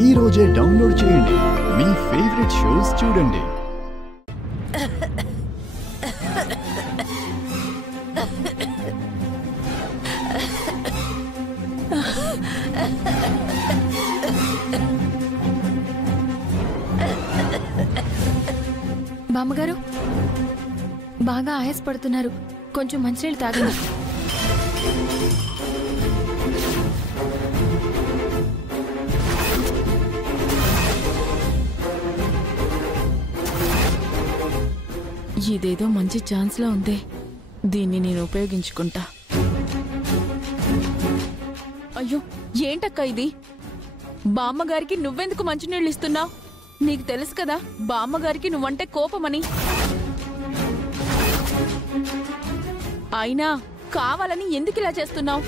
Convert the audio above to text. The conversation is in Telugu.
ఈ రోజే డౌన్లోడ్ చేయండి. మీ ఫేవరెట్ షోస్ చూడండి. బామ్మగారు బాగా ఆయాసపడుతున్నారు, కొంచెం మంచినీళ్ళు తాగండి. ఇదేదో మంచి ఛాన్స్లా ఉంది, దీన్ని నేను ఉపయోగించుకుంటా. అయ్యో ఏంటక్క ఇది? బామ్మగారికి నువ్వెందుకు మంచినీళ్ళు ఇస్తున్నావు? నీకు తెలుసు కదా బామ్మగారికి నువ్వంటే కోపమని. అయినా కావాలని ఎందుకు ఇలా చేస్తున్నావు?